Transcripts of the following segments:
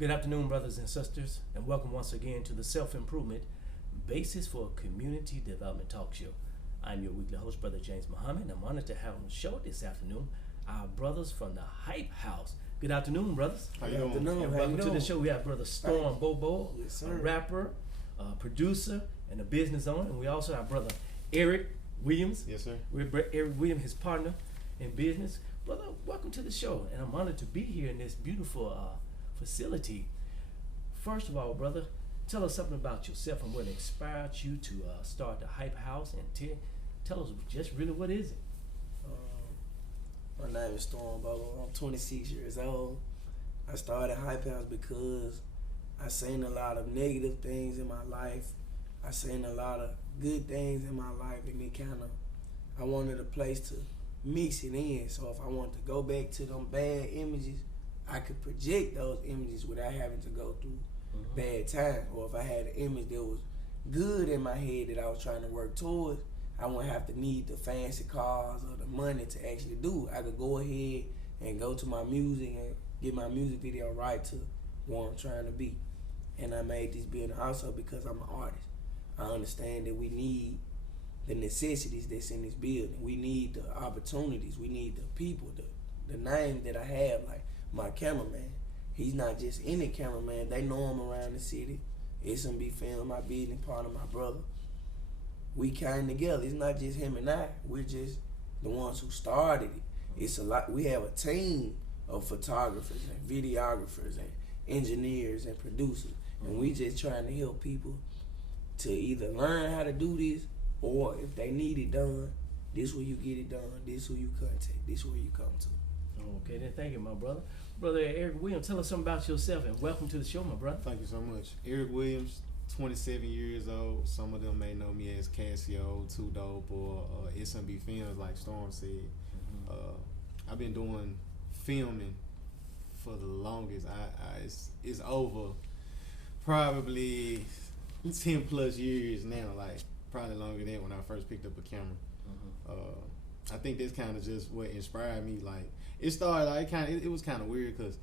Good afternoon, brothers and sisters, and welcome once again to the Self-Improvement Basis for Community Development Talk Show. I'm your weekly host, Brother James Muhammad, and I'm honored to have on the show this afternoon our brothers from the Hype House. Good afternoon, brothers. How you doing? And welcome to the show. We have Brother Storm Bobo, Yes, a sir. rapper, a producer, and a business owner. And we also have Brother Eric Williams. Yes, sir. Eric Williams, his partner in business. Brother, welcome to the show, and I'm honored to be here in this beautiful facility. First of all, brother, tell us something about yourself and what inspired you to start the Hype House, and tell us just really what is it. My name is Storm Barber. I'm 26 years old. I started Hype House because I seen a lot of negative things in my life. I seen a lot of good things in my life, and I wanted a place to mix it in. So if I wanted to go back to them bad images, I could project those images without having to go through bad time. Or if I had an image that was good in my head that I was trying to work towards, I wouldn't have to need the fancy cars or the money to actually do it. I could go ahead and go to my music and get my music video right to what I'm trying to be. And I made this building also because I'm an artist. I understand that we need the necessities that's in this building. We need the opportunities. We need the people, the name that I have, like my cameraman. He's not just any cameraman. They know him around the city. S&B Film, my business partner, my brother. We came together. It's not just him and I. We're just the ones who started it. It's a lot. We have a team of photographers and videographers and engineers and producers. And we just trying to help people to either learn how to do this, or if they need it done, this where you get it done. This who you contact. This where you come to. Okay, then thank you, my brother. Brother Eric Williams, tell us something about yourself, and welcome to the show, my brother. Thank you so much. Eric Williams, 27 years old. Some of them may know me as Casio, Too Dope, or S&B Films, like Storm said. I've been doing filming for the longest. It's over probably 10 plus years now, like probably longer than when I first picked up a camera. I think that's kind of just what inspired me. Like, it started like it was kind of weird because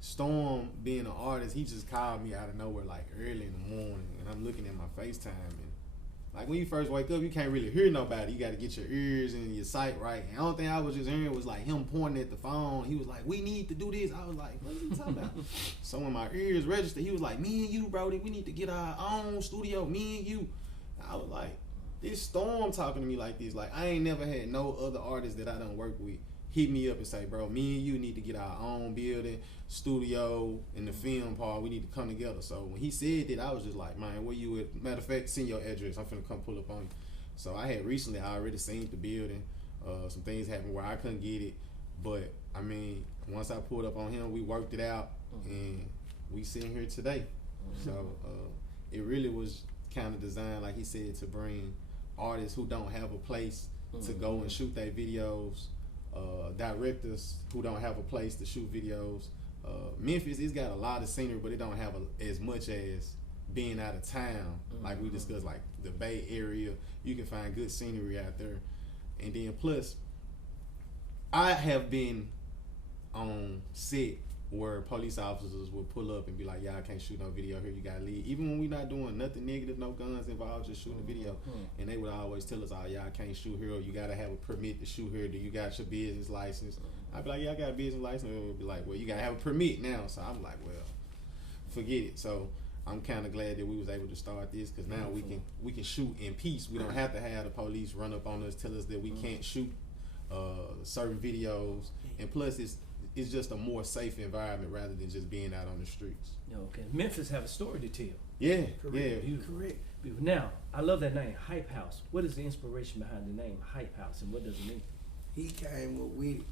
Storm, being an artist, he just called me out of nowhere like early in the morning, and I'm looking at my FaceTime, and like when you first wake up, you can't really hear nobody. You got to get your ears and your sight right. And the only thing I was just hearing was like him pointing at the phone. He was like, "We need to do this." I was like, "What are you talking about?" So when my ears registered, he was like, "Me and you, Brody, we need to get our own studio. Me and you." I was like, this Storm talking to me like this. Like, I ain't never had no other artist that I done work with hit me up and say, "Bro, me and you need to get our own building, studio, and the film part. We need to come together." So when he said that, I was just like, "Man, where you at? Matter of fact, send your address. I'm finna come pull up on you." So I had recently already seen the building. Some things happened where I couldn't get it, but I mean, once I pulled up on him, we worked it out, and we sitting here today. So it really was kind of designed, like he said, to bring artists who don't have a place to go and shoot their videos. Directors who don't have a place to shoot videos. Memphis, it's got a lot of scenery, but it don't have as much as being out of town. Like we discussed, like the Bay Area, you can find good scenery out there. And then plus, I have been on set where police officers would pull up and be like, "Y'all can't shoot no video here, you gotta leave." Even when we not doing nothing negative, no guns involved, just shooting a video. And they would always tell us, "Oh, y'all can't shoot here, or you gotta have a permit to shoot here. Do you got your business license?" I'd be like, "Yeah, I got a business license." Or it would be like, "Well, you gotta have a permit now." So I'm like, "Well, forget it." So I'm kind of glad that we was able to start this, because now we can shoot in peace. We don't have to have the police run up on us, tell us that we can't shoot certain videos. And plus, it's just a more safe environment rather than just being out on the streets. Okay, Memphis have a story to tell. Yeah, Correct. yeah. Beautiful. Beautiful. Now, I love that name, Hype House. What is the inspiration behind the name Hype House, and what does it mean? He came up with it.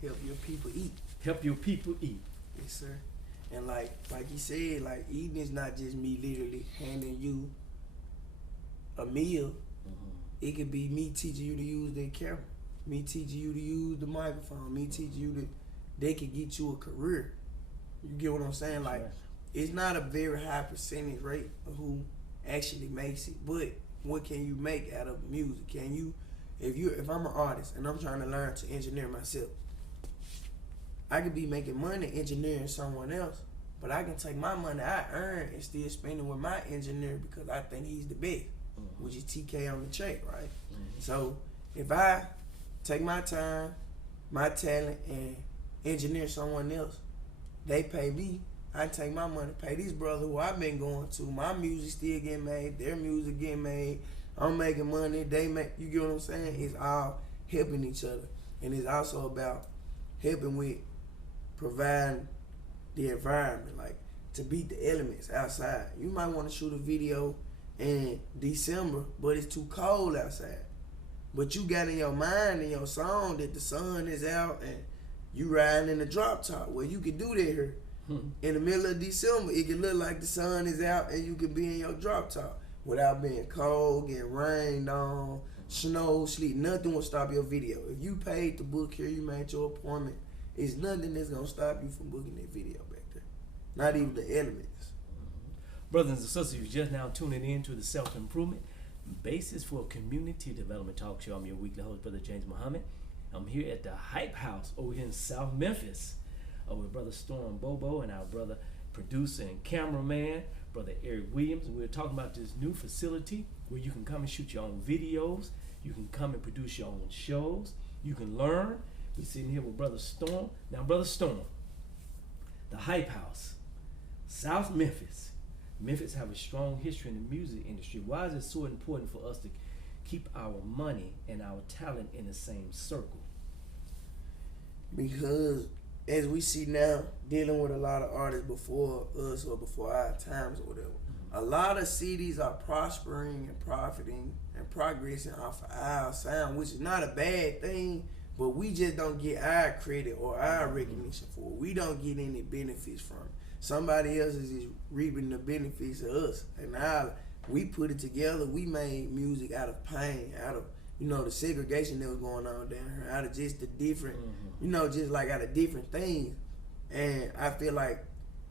Help your people eat. Help your people eat. Yes, sir. And like he said, like, eating is not just me literally handing you a meal. It could be me teaching you to use their camera, me teaching you to use the microphone, me teaching you that they could get you a career. You get what I'm saying? Like, it's not a very high percentage rate of who actually makes it, but what can you make out of music? Can you, if I'm an artist and I'm trying to learn to engineer myself, I could be making money engineering someone else, But I can take my money I earn and still spend it with my engineer because I think he's the best, which is TK on the check, right? So if I take my time, my talent, and engineer someone else, they pay me. I take my money, pay these brothers who I've been going to. My music still getting made, their music getting made. I'm making money, they make, you get what I'm saying? It's all helping each other. And it's also about helping with providing the environment, like to beat the elements outside. You might want to shoot a video in December, but it's too cold outside. But you got in your mind and your song that the sun is out and you riding in the drop top. Well, you could do that here. In the middle of December, it can look like the sun is out and you can be in your drop top without being cold, getting rained on, snow, sleet. Nothing will stop your video. If you paid to book here, you made your appointment, it's nothing that's going to stop you from booking that video back there. Not even the elements. Brothers and sisters, you're just now tuning in to the Self-Improvement Basis for Community Development Talk Show. I'm your weekly host, Brother James Muhammad. I'm here at the Hype House over here in South Memphis with Brother Storm Bobo and our brother producer and cameraman, Brother Eric Williams. And we're talking about this new facility where you can come and shoot your own videos. You can come and produce your own shows. You can learn. We're sitting here with Brother Storm. Now, Brother Storm, the Hype House, South Memphis. Memphis have a strong history in the music industry. Why is it so important for us to keep our money and our talent in the same circle? Because as we see now, dealing with a lot of artists before us or before our times or whatever, a lot of cities are prospering and profiting and progressing off of our sound, which is not a bad thing, but we just don't get our credit or our recognition for it. We don't get any benefits from it. Somebody else is just reaping the benefits of us. And now we put it together. We made music out of pain, out of, the segregation that was going on down here, out of just the different, just like out of different things. And I feel like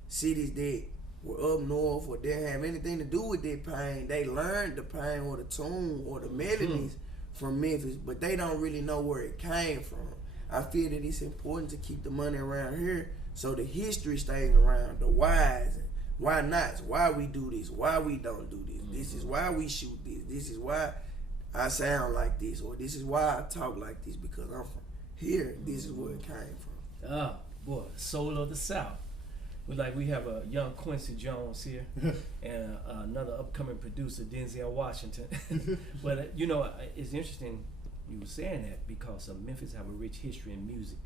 cities that were up north or didn't have anything to do with that pain, they learned the pain or the tune or the melodies from Memphis, but they don't really know where it came from. I feel that it's important to keep the money around here so the history stays around, the whys, and why nots, why we do this, why we don't do this. This is why we shoot this. This is why I sound like this, or this is why I talk like this, because I'm from here. This is where it came from. Oh, boy, soul of the South. We have a young Quincy Jones here and another upcoming producer, Denzel Washington. But, it's interesting you were saying that because Memphis have a rich history in music.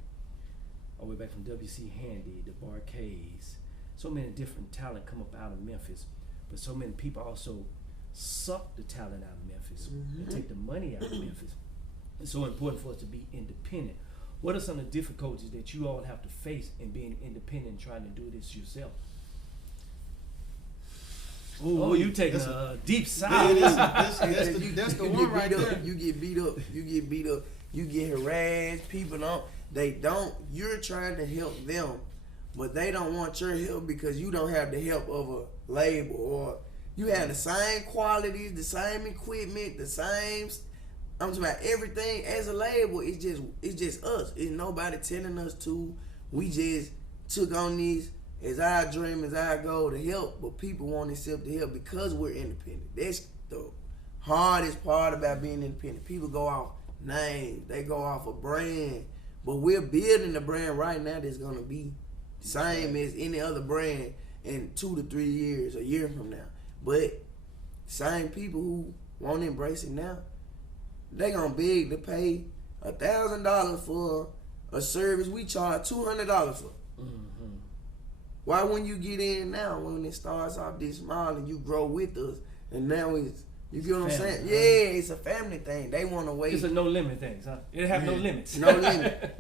All the way back from W.C. Handy, the Barcades. So many different talent come up out of Memphis, but so many people also suck the talent out of Memphis and take the money out of Memphis. It's so important for us to be independent. What are some of the difficulties that you all have to face in being independent and trying to do this yourself? Ooh, you taking a deep sigh. That's the one right there. You get beat up. You get harassed. People you're trying to help them, but they don't want your help because you don't have the help of a label, or you have the same qualities, the same equipment, the same, I'm talking about everything as a label. It's just us. It's nobody telling us to. We just took on these as our dream, as our goal to help, but people won't accept the help because we're independent. That's the hardest part about being independent. People go off names, they go off a brand, but we're building a brand right now that's gonna be the same as any other brand in 2 to 3 years, a year from now. But same people who won't embrace it now, they gonna beg to pay $1,000 for a service we charge $200 for. Why wouldn't you get in now when it starts off this small and you grow with us, and now it's, you get what I'm saying? Yeah, it's a family thing. They want to wait. It's a no limit thing, huh? It have no limits. No limit.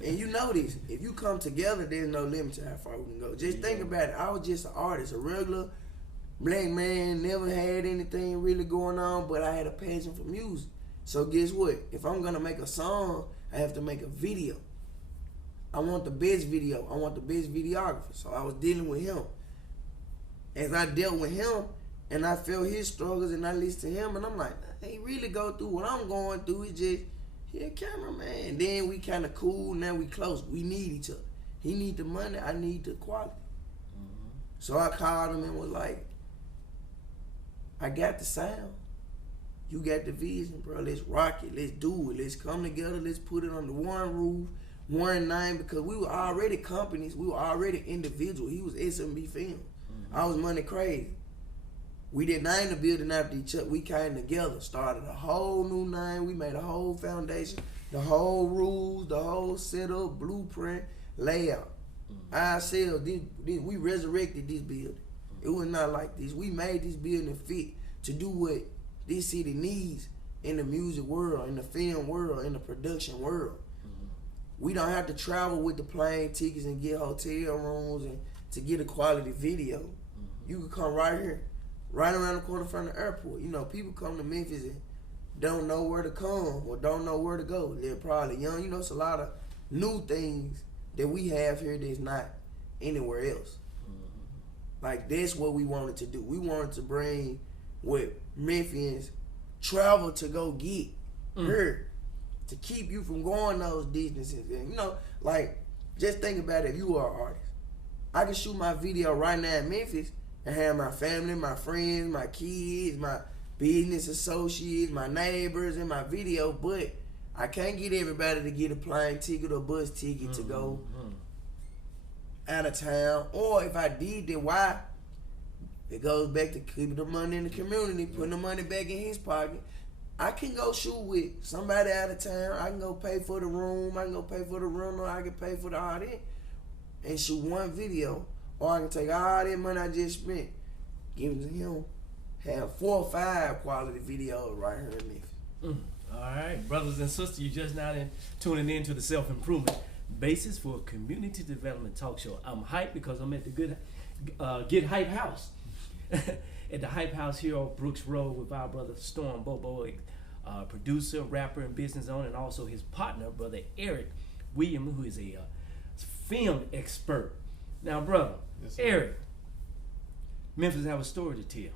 You know this, if you come together, there's no limit to how far we can go. Just think about it. I was just an artist, a regular black man, never had anything really going on, but I had a passion for music. So guess what? If I'm gonna make a song, I have to make a video. I want the best video. I want the best videographer. So I was dealing with him. As I dealt with him, and I felt his struggles, and I listened to him, and I'm like, he really go through what I'm going through. It's just, he a cameraman. And then we kind of cool. Now we close. We need each other. He need the money. I need the quality. So I called him and was like, I got the sound. You got the vision, bro. Let's rock it. Let's do it. Let's come together. Let's put it under one roof, one name, because we were already companies. We were already individuals. He was SMB Film. I was Money Crazy. We didn't name the building after each other. We came together, started a whole new name. We made a whole foundation, the whole rules, the whole setup, blueprint, layout. Ourselves, we resurrected this building. It was not like this. We made this building fit to do what this city needs in the music world, in the film world, in the production world. We don't have to travel with the plane tickets and get hotel rooms and to get a quality video. You can come right here, right around the corner from the airport. You know, people come to Memphis and don't know where to come or don't know where to go. They're probably young. You know, it's a lot of new things that we have here that's not anywhere else. Like, that's what we wanted to do. We wanted to bring what Memphians travel to go get here, to keep you from going those distances. And, you know, like, just think about it. If you are an artist, I can shoot my video right now in Memphis and have my family, my friends, my kids, my business associates, my neighbors in my video, but I can't get everybody to get a plane ticket or bus ticket to go out of town. Or if I did that, why? It goes back to keeping the money in the community, putting the money back in his pocket. I can go shoot with somebody out of town. I can go pay for the room. I can go pay for the rental. I can pay for the all that and shoot one video. Or I can take all that money I just spent, give it to him, have 4 or 5 quality videos right here in Memphis. All right, brothers and sisters, you just now tuning in to the Self-Improvement Basis for Community Development Talk Show. I'm hyped because I'm at the good Get Hype House. At the Hype House here on Brooks Road with our brother Storm Bobo, producer, rapper, and business owner, and also his partner, brother Eric William, who is a film expert. Now, brother, yes, Eric, Memphis have a story to tell.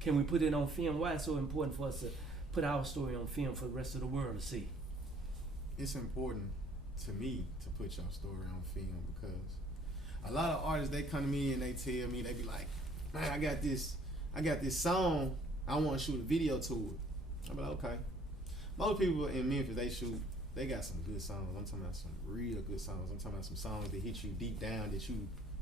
Can we put it on film? Why it's so important for us to put our story on film for the rest of the world to see? It's important to me to put your story on film because a lot of artists, they come to me and they tell me, they be like, man, I got this song, I want to shoot a video to it. I be like, okay. Most people in Memphis, they got some good songs. I'm talking about some real good songs. I'm talking about some songs that hit you deep down, that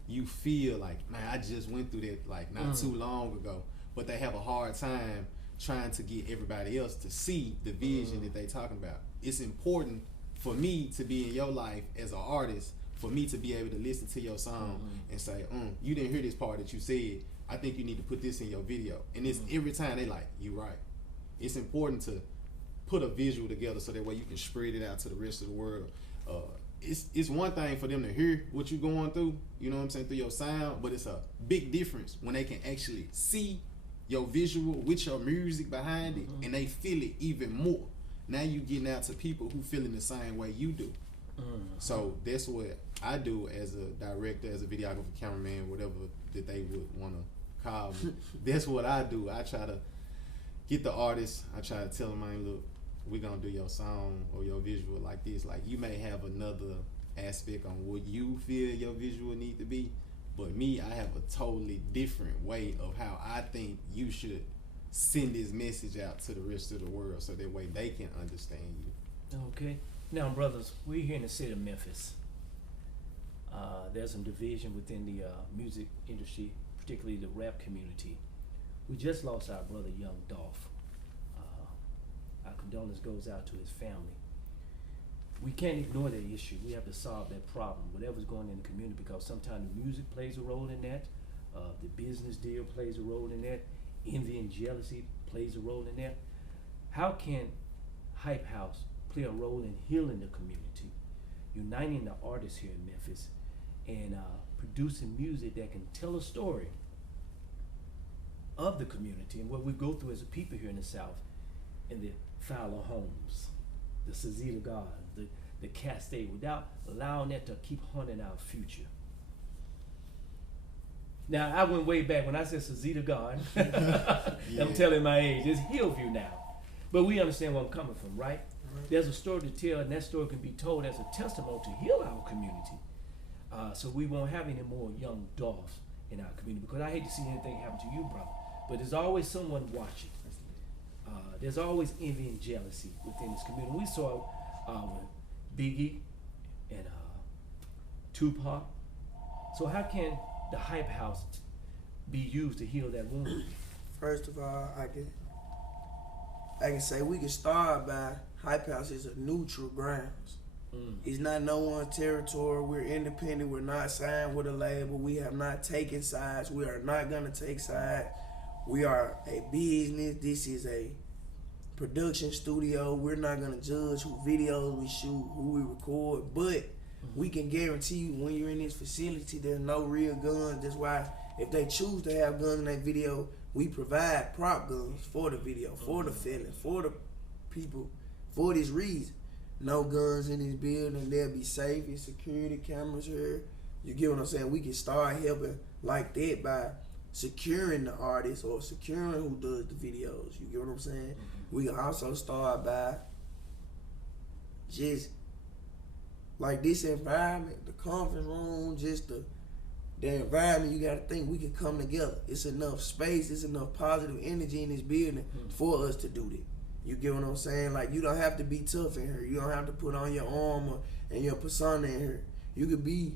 you feel like, man, I just went through that like not too long ago. But they have a hard time trying to get everybody else to see the vision that they talking about. It's important for me to be in your life as an artist, for me to be able to listen to your song and say, you didn't hear this part that you said. I think you need to put this in your video. And it's every time they like, you right. It's important to put a visual together so that way you can spread it out to the rest of the world. It's one thing for them to hear what you're going through, you know what I'm saying, through your sound, but it's a big difference when they can actually see your visual with your music behind it, and they feel it even more. Now you getting out to people who feeling the same way you do. So that's what I do as a director, as a videographer, cameraman, whatever that they would want to call me. That's what I do. I try to get the artist, I try to tell them, man, look, we're going to do your song or your visual like this. Like, you may have another aspect on what you feel your visual need to be, but me, I have a totally different way of how I think you should send this message out to the rest of the world so that way they can understand you. Okay. Now, brothers, we're here in the city of Memphis. There's some division within the music industry, particularly the rap community. We just lost our brother, Young Dolph. Our condolence goes out to his family. We can't ignore that issue. We have to solve that problem, whatever's going on in the community, because sometimes the music plays a role in that, the business deal plays a role in that, envy and jealousy plays a role in that. How can Hype House play a role in healing the community, uniting the artists here in Memphis, and producing music that can tell a story of the community and what we go through as a people here in the South, in the Fowler homes, the Sazita Gardens, the Castade, without allowing that to keep haunting our future. Now, I went way back when I said Sazita Garden. I'm telling my age. It's Hillview now. But we understand where I'm coming from, right? There's a story to tell, and that story can be told as a testimony to heal our community. So we won't have any more young Dolphs in our community, because I hate to see anything happen to you, brother. But there's always someone watching. There's always envy and jealousy within this community. We saw with Biggie and Tupac. So how can the Hype House be used to heal that wound? First of all, I can say we can start by Hype House is a neutral grounds. It's not no one's territory. We're independent. We're not signed with a label. We have not taken sides. We are not going to take sides. We are a business. This is a production studio. We're not going to judge who videos we shoot, who we record, but we can guarantee you when you're in this facility, there's no real guns. That's why if they choose to have guns in that video, we provide prop guns for the video, for the felon, for the people, for this reason. No guns in this building. They'll be safe. It's security cameras here. You get what I'm saying? We can start helping like that by securing the artist or securing who does the videos. You get what I'm saying? We can also start by just like this environment, the conference room, just the environment. You got to think we can come together. It's enough space. It's enough positive energy in this building for us to do that. You get what I'm saying? Like, you don't have to be tough in here. You don't have to put on your armor and your persona in here. You could be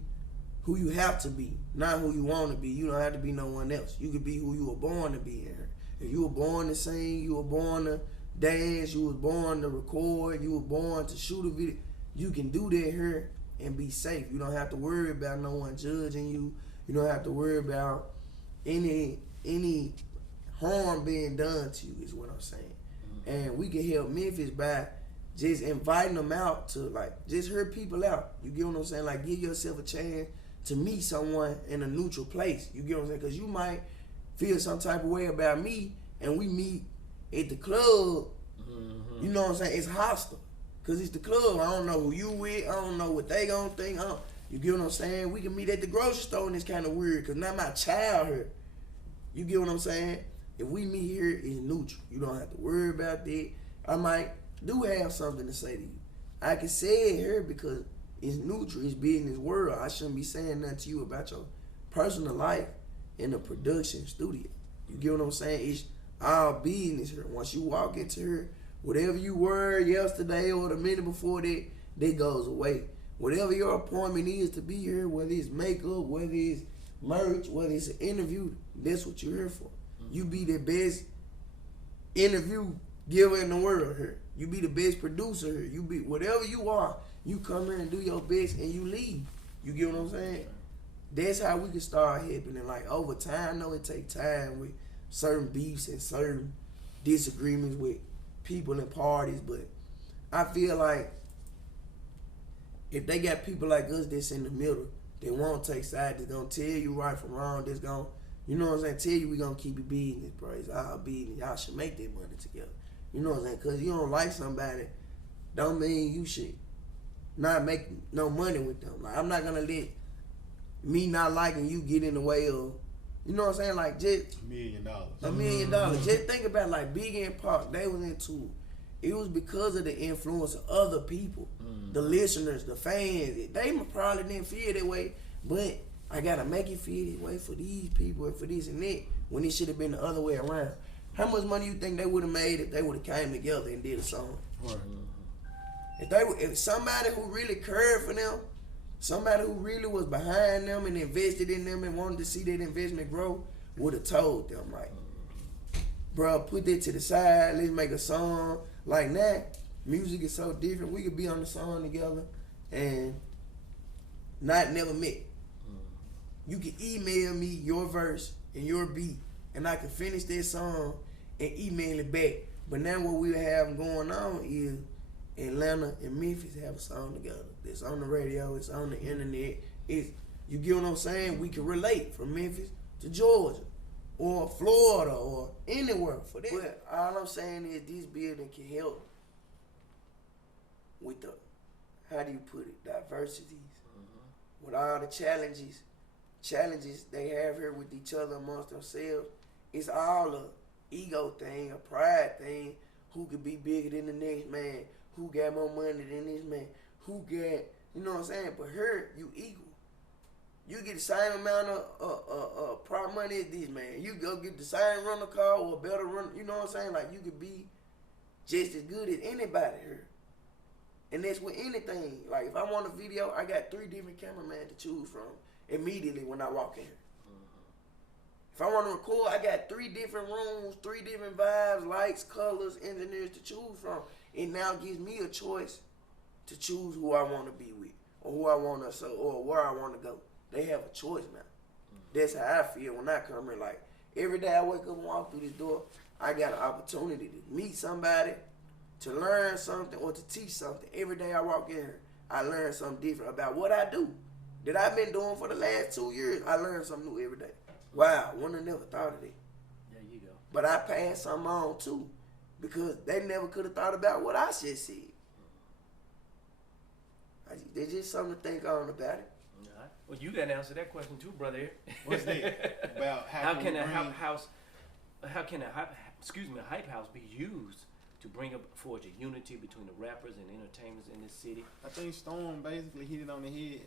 who you have to be, not who you want to be. You don't have to be no one else. You could be who you were born to be in here. If you were born to sing, you were born to dance, you were born to record, you were born to shoot a video, you can do that here and be safe. You don't have to worry about no one judging you. You don't have to worry about any harm being done to you, is what I'm saying. And we can help Memphis by just inviting them out to, like, just hear people out. You get what I'm saying? Like, give yourself a chance to meet someone in a neutral place. You get what I'm saying? Because you might feel some type of way about me, and we meet at the club. You know what I'm saying? It's hostile. Because it's the club. I don't know who you with. I don't know what they gonna think. You get what I'm saying? We can meet at the grocery store, and it's kind of weird because not my child here. You get what I'm saying? If we meet here, it's neutral. You don't have to worry about that. I might do have something to say to you. I can say it here because it's neutral. It's business world. I shouldn't be saying nothing to you about your personal life in the production studio. You get what I'm saying? It's all business here. Once you walk into here, whatever you were yesterday or the minute before that goes away. Whatever your appointment is to be here, whether it's makeup, whether it's merch, whether it's an interview, that's what you're here for. You be the best interview giver in the world here. You be the best producer here. You be whatever you are. You come here and do your best and you leave. You get what I'm saying? That's how we can start helping. And like over time, I know it takes time with certain beefs and certain disagreements with people and parties, but I feel like if they got people like us that's in the middle, they won't take sides, that's gonna tell you right from wrong, that's gonna, you know what I'm saying, tell you we gonna keep it business, bro. It's our business. Y'all should make that money together. You know what I'm saying? Because you don't like somebody, don't mean you should not make no money with them. Like, I'm not gonna let me not liking you get in the way of, you know what I'm saying? Like, just $1 million. $1 million. Just think about like Biggie and Pac, they was into it. It was because of the influence of other people, the listeners, the fans. They probably didn't feel that way, but I gotta make it feel this way for these people and for this and that, when it should have been the other way around. How much money you think they would have made if they would have came together and did a song? Right. If somebody who really cared for them, somebody who really was behind them and invested in them and wanted to see that investment grow, would have told them, like, bro, put that to the side, let's make a song. Like that, music is so different. We could be on the song together and not never met. You can email me your verse and your beat, and I can finish that song and email it back. But now what we have going on is Atlanta and Memphis have a song together. It's on the radio, it's on the internet. You get what I'm saying? We can relate from Memphis to Georgia or Florida or anywhere for that. But all I'm saying is this building can help with the, how do you put it, diversities. With all the challenges they have here with each other amongst themselves. It's all a ego thing, a pride thing. Who could be bigger than the next man? Who got more money than this man? Who got, you know what I'm saying? But here, you equal. You get the same amount of prop money as this man. You go get the same rental car or a better run. You know what I'm saying? Like you could be just as good as anybody here. And that's with anything. Like if I want a video, I got 3 different cameramen to choose from immediately when I walk in here. If I want to record, I got 3 different rooms, 3 different vibes, lights, colors, engineers to choose from. It now gives me a choice to choose who I want to be with, or who I want to, or where I want to go. They have a choice now. That's how I feel when I come here. Like every day I wake up and walk through this door, I got an opportunity to meet somebody, to learn something, or to teach something. Every day I walk in here, I learn something different about what I do that I've been doing for the last 2 years. I learn something new every day. Wow, wouldn't have never thought of it. There you go. But I passed something on too, because they never could have thought about what I just said. There's just something to think on about it. All right. Well, you got to answer that question too, brother. What's that? About how can a hype house be used to bring up forge a unity between the rappers and entertainers in this city? I think Storm basically hit it on the head.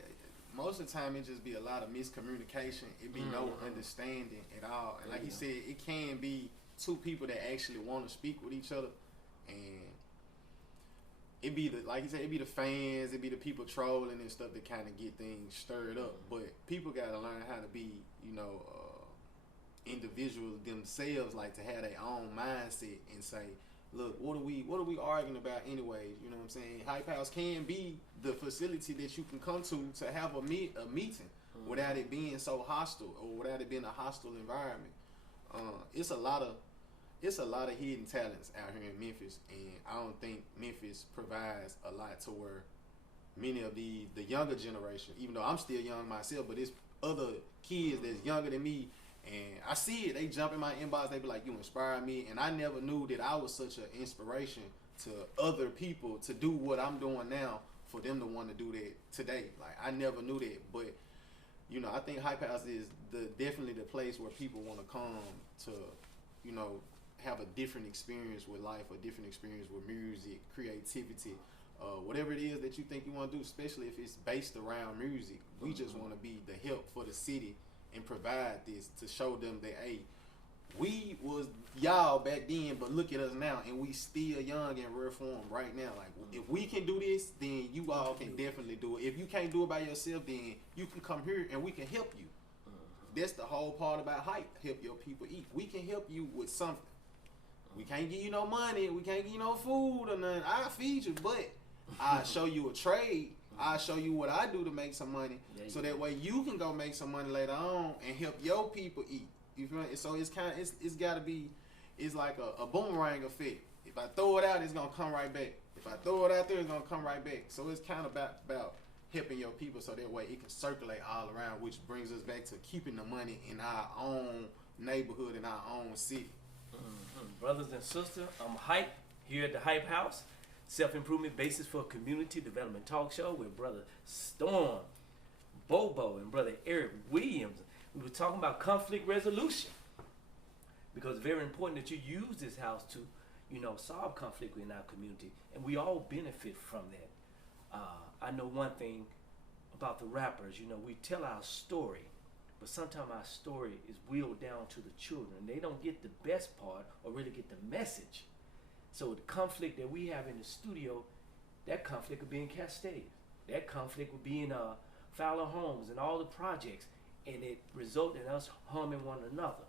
Most of the time, it just be a lot of miscommunication. It be no understanding at all. And like he said, it can be 2 people that actually want to speak with each other, and it be the, like you said, it be the fans, it be the people trolling and stuff that kind of get things stirred up. But people got to learn how to be, individuals themselves, like to have their own mindset and say, look, what are we arguing about anyways? You know what I'm saying? Hype House can be the facility that you can come to have a meeting without it being so hostile, or without it being a hostile environment. It's a lot of hidden talents out here in Memphis, and I don't think Memphis provides a lot to where many of the younger generation, even though I'm still young myself, but it's other kids that's younger than me. And I see it. They jump in my inbox. They be like, "You inspire me," and I never knew that I was such an inspiration to other people to do what I'm doing now. For them to want to do that today, like I never knew that. But I think Hype House is definitely the place where people want to come to, have a different experience with life, a different experience with music, creativity, whatever it is that you think you want to do. Especially if it's based around music, we just want to be the help for the city and provide this to show them that, hey, we was y'all back then, but look at us now, and we still young and rare form right now. Like, if we can do this, then you all can definitely do it. If you can't do it by yourself, then you can come here and we can help you. That's the whole part about Hype, help your people eat. We can help you with something. We can't give you no money, we can't give you no food or nothing. I'll feed you, but I'll show you a trade. I'll show you what I do to make some money, so that way you can go make some money later on and help your people eat. You feel me? So it's gotta be, it's like a boomerang effect. If I throw it out, it's gonna come right back. If I throw it out there, it's gonna come right back. So it's kind of about helping your people, so that way it can circulate all around, which brings us back to keeping the money in our own neighborhood, in our own city. Brothers and sisters, I'm Hype here at the Hype House, self-improvement basis for community development talk show with Brother Storm, Bobo, and Brother Eric Williams. We were talking about conflict resolution, because it's very important that you use this house to, solve conflict in our community, and we all benefit from that. I know one thing about the rappers, we tell our story, but sometimes our story is wheeled down to the children. They don't get the best part or really get the message. So the conflict that we have in the studio, that conflict would be in Cascade. That conflict would be in Fowler Homes and all the projects, and it result in us harming one another.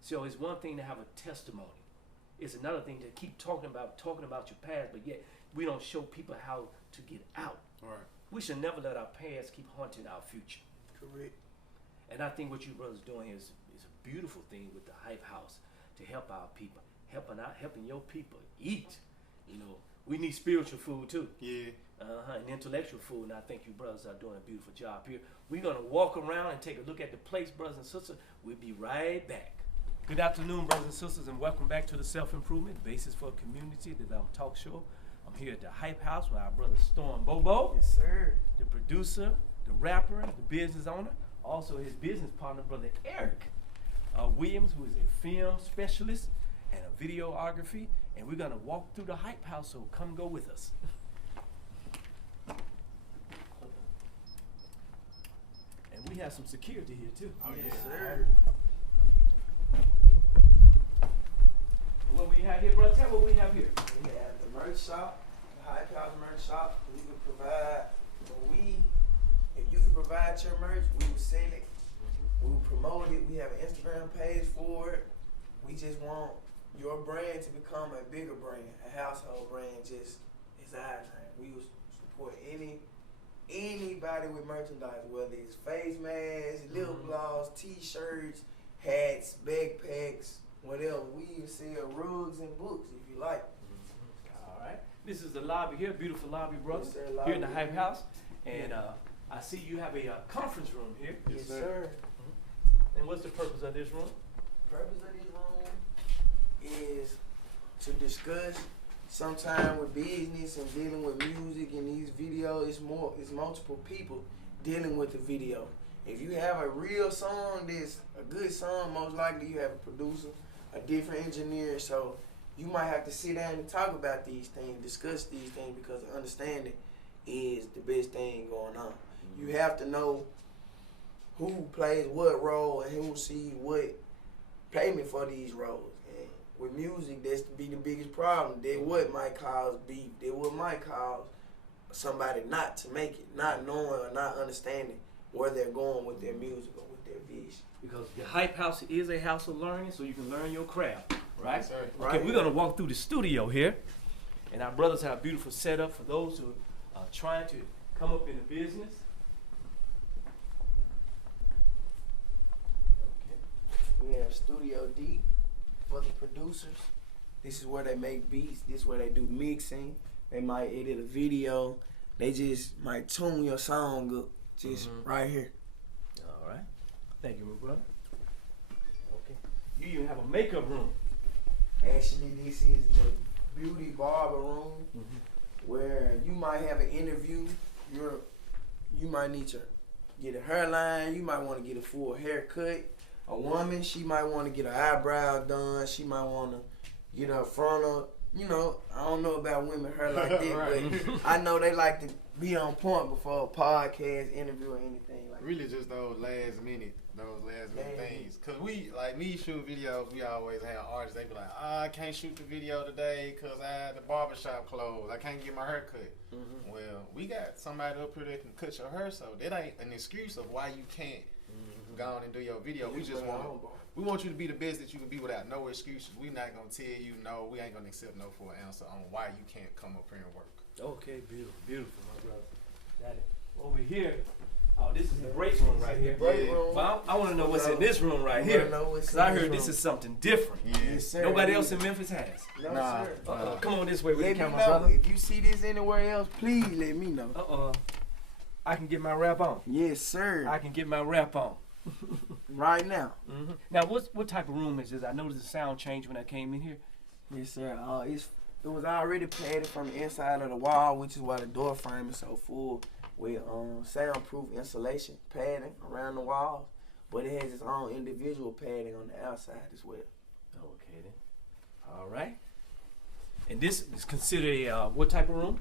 So it's one thing to have a testimony. It's another thing to keep talking about your past, but yet we don't show people how to get out. All right. We should never let our past keep haunting our future. Correct. And I think what you brothers doing is a beautiful thing with the Hype House, to help our people, helping your people eat. We need spiritual food too. Yeah. And intellectual food, and I think you brothers are doing a beautiful job here. We're gonna walk around and take a look at the place, brothers and sisters. We'll be right back. Good afternoon, brothers and sisters, and welcome back to the Self-Improvement Basis for Community Development Talk Show. I'm here at the Hype House with our brother Storm Bobo. Yes, sir. The producer, the rapper, the business owner, also his business partner, Brother Eric Williams, who is a film specialist and a videography, and we're gonna walk through the Hype House, so come go with us. And we we have some security here too. Oh, Yes, yeah. sir. And what we have here, bro? Tell what we have here. We have the merch shop, the Hype House merch shop. We can provide, if you can provide your merch, we will sell it. We will promote it. We have an Instagram page for it. We just want your brand to become a bigger brand, a household brand. Just it's our thing. We will support anybody with merchandise, whether it's face masks, lip gloss, t-shirts, hats, backpacks, whatever. We even sell rugs and books if you like. All right. This is the lobby here, beautiful lobby, brother. Yes, sir, here in the lobby. Hype House. And I see you have a conference room here. Yes, sir. And what's the purpose of this room? Purpose of this room is to discuss sometime with business and dealing with music and these videos. It's multiple people dealing with the video. If you have a real song that's a good song, most likely you have a producer, a different engineer, so you might have to sit down and talk about these things, discuss these things, because understanding is the best thing going on. You have to know who plays what role and who sees what payment for these roles. And with music, that's be the biggest problem. That what might cause beef. That what might cause somebody not to make it, not knowing or not understanding where they're going with their music or with their vision. Because the Hype House is a house of learning, so you can learn your craft, right? Yes, sir. Okay, Right. we're gonna walk through the studio here, and our brothers have a beautiful setup for those who are trying to come up in the business. We have Studio D for the producers. This is where they make beats. This is where they do mixing. They might edit a video. They just might tune your song up just right here. All right. Thank you, my brother. Okay. You even have a makeup room. Actually, this is the beauty barber room where you might have an interview. You might need to get a hairline. You might want to get a full haircut. A woman, she might want to get her eyebrow done. She might want to get her frontal. You know, I don't know about women hair like that, Right. but I know they like to be on point before a podcast interview or anything like that. Really just those last minute Yeah. things. Cause we, like me shoot videos, we always have artists, they be like, I can't shoot the video today cause the barbershop closed. I can't get my hair cut. Well, we got somebody up here that can cut your hair, so that ain't an excuse of why you can't go on and do your video. We just want you to be the best that you can be without no excuses. We not gonna tell you no, we ain't gonna accept no for an answer on why you can't come up here and work. Okay, beautiful, my brother. Got it. Over here, oh, this is the break room right here. Break Yeah. room. Well, I want to know what's in this room right You here. wanna know what's Because in I this heard this room? is something different. Yes, sir. Nobody else in Memphis has. No, Nah. sir. Come on this way with Let the me camera, know. brother. If you see this anywhere else, please let me know. I can get my rap on. Yes, sir. I can get my rap on. Right now. Now, what type of room is this? I noticed the sound changed when I came in here. Yes, sir. It was already padded from the inside of the wall, which is why the door frame is so full with soundproof insulation padding around the walls. But it has its own individual padding on the outside as well. Okay then. All right. And this is considered a what type of room?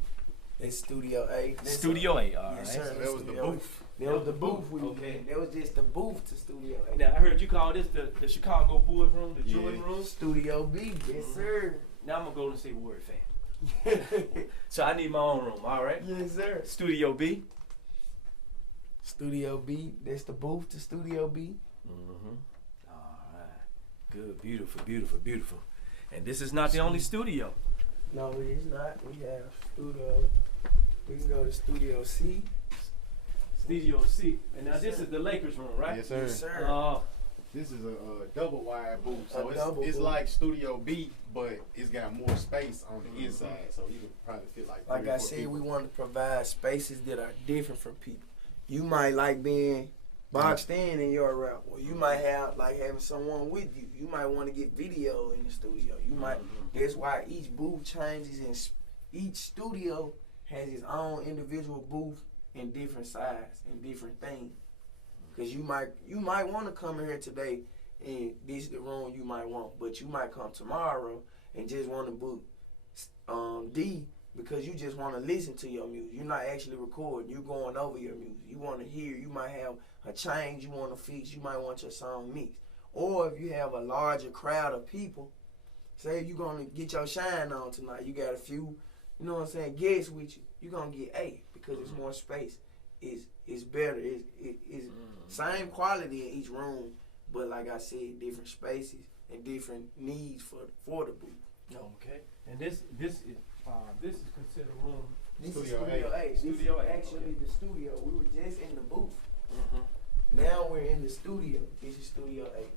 That's Studio A. That's Studio A. All right. Yes, sir. So that was the Studio A. booth. That was the booth. Okay. That was just the booth to Studio A. Now I heard you call this the Chicago Bulls room, the Jordan room. Studio B. Yes, sir. Now I'm gonna go and say Word fan. So I need my own room. All right. Yes, sir. Studio B. Studio B. That's the booth to Studio B. All right. Good. Beautiful. And this is not the only studio. No, it is not. We have studio. We can go to Studio C. Studio C. And now this is the Lakers room, right? Yes, sir. Yes, sir. This is a double wide booth, so A double it's booth. like Studio B, but it's got more space on the inside, so you could probably fit like Like three or I four said, people. we want to provide spaces that are different from people. You might like being boxed in your rap, or you might have like having someone with you. You might want to get video in the studio. You might. That's why each booth changes, and each studio has its own individual booth in different size and different things. Cause you might want to come in here today, and this is the room you might want, but you might come tomorrow and just want to book D because you just want to listen to your music. You're not actually recording. You're going over your music. You want to hear. You might have a change you want to fix. You might want your song mixed. Or if you have a larger crowd of people, say you're going to get your shine on tonight. You got a few, you know what I'm saying, guests with you. You're going to get 8 because it's more space. It's better. It's same quality in each room, but like I said, different spaces and different needs for the booth. Okay. And this is considered room. This Studio is Studio 8. This is Studio 8. actually the studio. We were just in the booth. Mm-hmm. Now we're in the studio. This is Studio 8. Okay.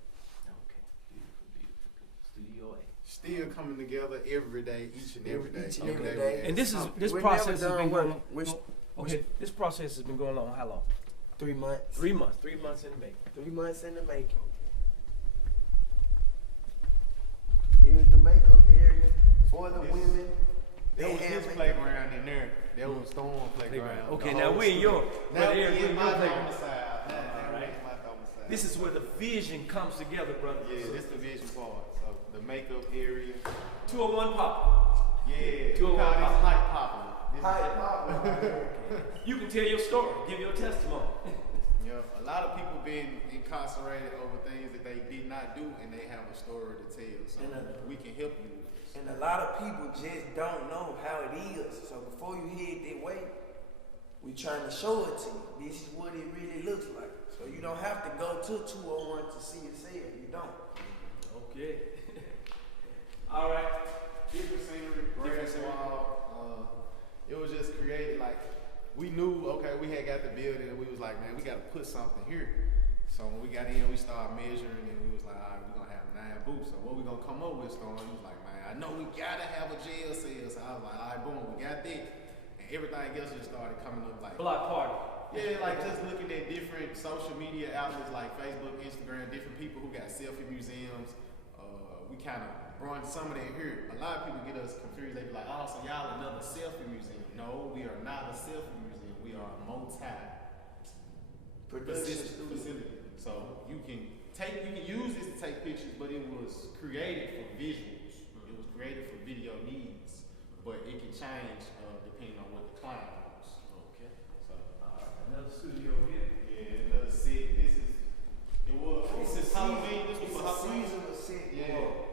Beautiful. Studio 8. Still coming together every day, each and every day. Each and every day. And this We're process never has been done going. Okay. This process has been going on how long? 3 months. 3 months. 3 months in the making. 3 months in the making. Here's the makeup area for the women. There was his playground in there. There was Storm playground. Okay, now we're in your. Now we're we in my playground. domicile. Alright. This is where the vision comes together, brother. Yeah, this the vision part. So the makeup area. 201 Pop. Yeah. 201 Call this Pop. hype popping. You can tell your story. Give your testimony. Yeah, a lot of people been incarcerated over things that they did not do, and they have a story to tell. So we can help you with this. And a lot of people just don't know how it is. So before you head that way, we trying to show it to you. This is what it really looks like. So you don't have to go to 201 to see yourself. You don't. Okay. All right. Different scenery, grass wall. It was just created like we knew. Okay, we had got the building, and we was like, man, we got to put something here. So when we got in, we started measuring, and we was like, all right, we're gonna have 9 booths. So what we gonna come up with, Storm? He was like, man, I know we gotta have a jail cell. So I was like, all right, boom, we got that, and everything else just started coming up like Block party. Yeah, like just looking at different social media outlets like Facebook, Instagram, different people who got selfie museums. We kind of brought some of that here. A lot of people get us confused. They be like, oh, so y'all another selfie museum. No, we are not a selfie museum. We are a facility. So you can use this to take pictures, but it was created for visuals. It was created for video needs, but it can change depending on what the client wants. Okay. So another studio here. Yeah, another set. This is Halloween. This was for Halloween. Seasonal set. Yeah.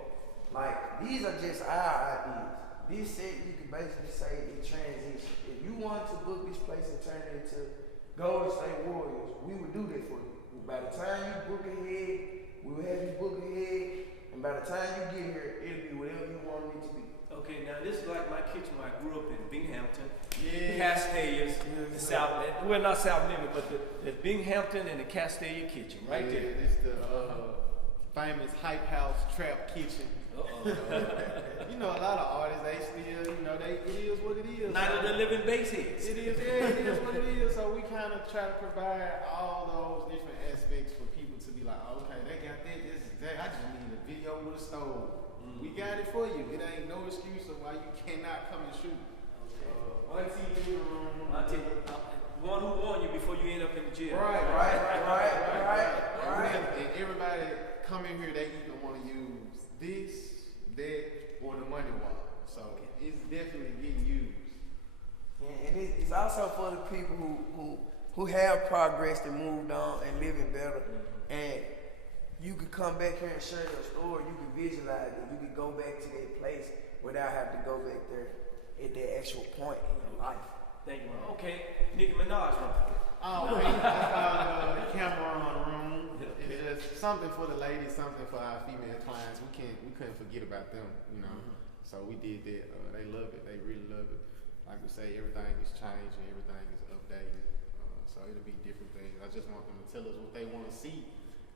Like these are just our ideas. This set you can basically say it transition. If you wanted to book this place and turn it into Golden State Warriors, we would do that for you. By the time you book ahead, we will have you book ahead, and by the time you get here, it'll be whatever you want it to be. Okay, now this is like my kitchen where I grew up in Binghamton. Yeah. Castalia, the South, well not South Limit, but the Binghamton and the Castalia kitchen, right there. It's the famous Hype House Trap Kitchen. You know, a lot of artists, they still, it is what it is. Night of the Living Bassheads. It is what it is. So we kind of try to provide all those different aspects for people to be like, okay, they got that, this is that. I just need a video with a stove. We got it for you. It ain't no excuse of why you cannot come and shoot. Auntie, one who warned you before you end up in the jail. Right. And everybody come in here, they either want to use this, that, or the money wallet. So it's definitely getting used. And it's also for the people who have progressed and moved on and living better. And you could come back here and share your story. You could visualize it. You could go back to that place without having to go back there at that actual point in your life. Thank you. Okay, Nicki Minaj room. Oh, that's the Cameron room. It's just something for the ladies, something for our female clients. We couldn't forget about them, So we did that. They love it. They really love it. Like we say, everything is changing, everything is updating. So it'll be different things. I just want them to tell us what they want to see,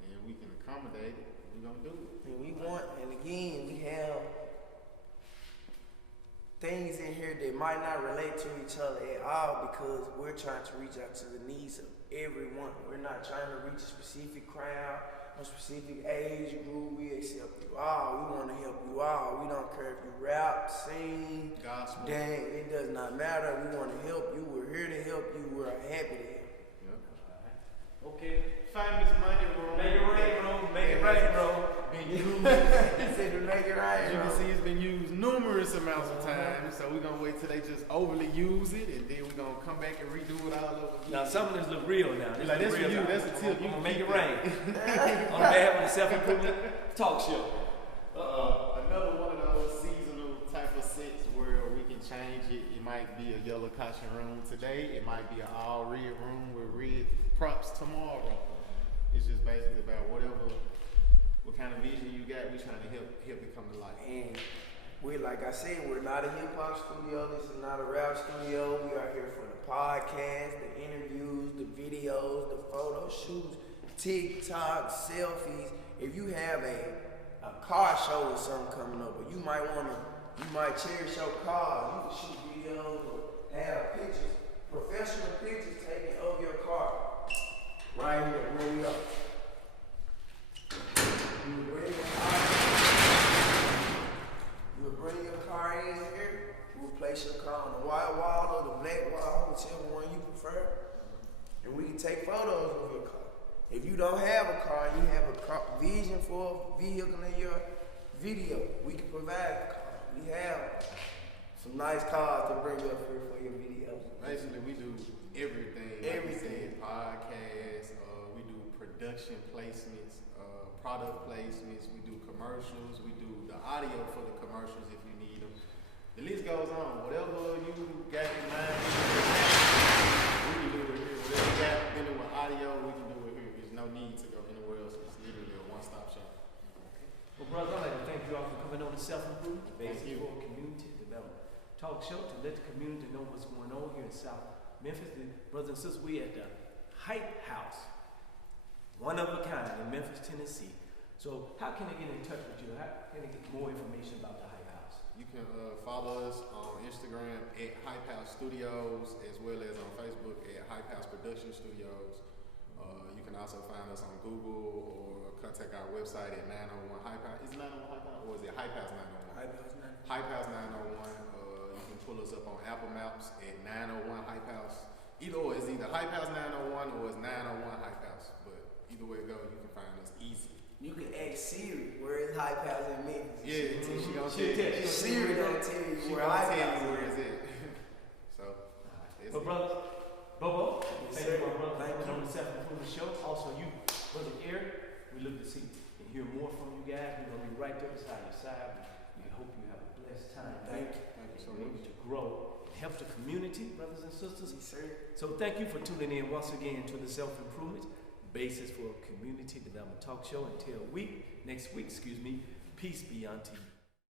and we can accommodate it. We're gonna do it. And we have things in here that might not relate to each other at all because we're trying to reach out to the needs of everyone. We're not trying to reach a specific crowd, a specific age group. We accept you all. We want to help you all. We don't care if you rap, sing, gospel, dance. It does not matter. We want to help you. We're here to help you. We're happy to help you. Okay. Famous money room. Make it rain, bro. Make it rain, bro. Say the make it As right. you can see, it's been used numerous amounts of times, so we're gonna wait till they just overly use it, and then we're gonna come back and redo it all over again. Now some of this look real now. This Like, look that's for real you, now. that's a tip. I'm You gonna make keep it rain. On behalf of the Self-Improvement Talk Show. Another one of those seasonal type of sets where we can change it. It might be a yellow caution room today. It might be an all red room with red props tomorrow. It's just basically about what kind of vision you got. We trying to help it come to life. And like I said, we're not a hip hop studio. This is not a rap studio. We are here for the podcast, the interviews, the videos, the photo shoots, TikTok, selfies. If you have a car show or something coming up, or you might cherish your car, you can shoot videos or have pictures, professional pictures taken of your car. Right here, where we are. You would bring your car in here, we'll place your car on the white wall or the black wall, whichever one you prefer, and we can take photos of your car. If you don't have a car, you have a vision for a vehicle in your video, we can provide a car. We have some nice cars to bring up here for your videos. Basically, we do everything. Everything. Like podcasts, we do production placements, product placements, we do commercials, we do the audio for the commercials if you need them. The list goes on. Whatever you got in mind, we can do it here. Whatever you got dealing with audio, we can do it here. There's no need to go anywhere else. It's literally a one-stop shop. Well, brother, I'd like to thank you all for coming on the Self-Improvement, the Thank Basic you. for Community Development Talk Show to let the community know what's going on here in South Memphis. The brothers and sisters, we at the Hype House, one of a kind in Memphis, Tennessee. So how can they get in touch with you? How can they get more information about the Hype House? You can follow us on Instagram at Hype House Studios, as well as on Facebook at Hype House Production Studios. You can also find us on Google or contact our website at 901 Hype House. Is it 901 Hype House or is it Hype House 901? Hype House 901. You can pull us up on Apple Maps at 901 Hype House. Either or, it's either Hype House 901 or it's 901 Hype House. But either way it goes, you can find us easy. You can ask Siri, where is Hype House in Memphis? Yeah, she gonna tell you. Siri don't tell you She where gonna Hype tell House you where is. it's at. So, that's But it. brothers, Bobo, Yes, thank you, sir. my brother, Thank for coming you. on the Self-Improvement Show. Also, you, Brother Eric, we look to see and hear more from you guys. We're going to be right there beside your side. We hope you have a blessed time. Thank you. Thank you so We're much. able to grow and help the community, brothers and sisters. Yes, sir. So thank you for tuning in once again to the Self-Improvement Basis for Community Development Talk Show. Until next week, peace be unto you.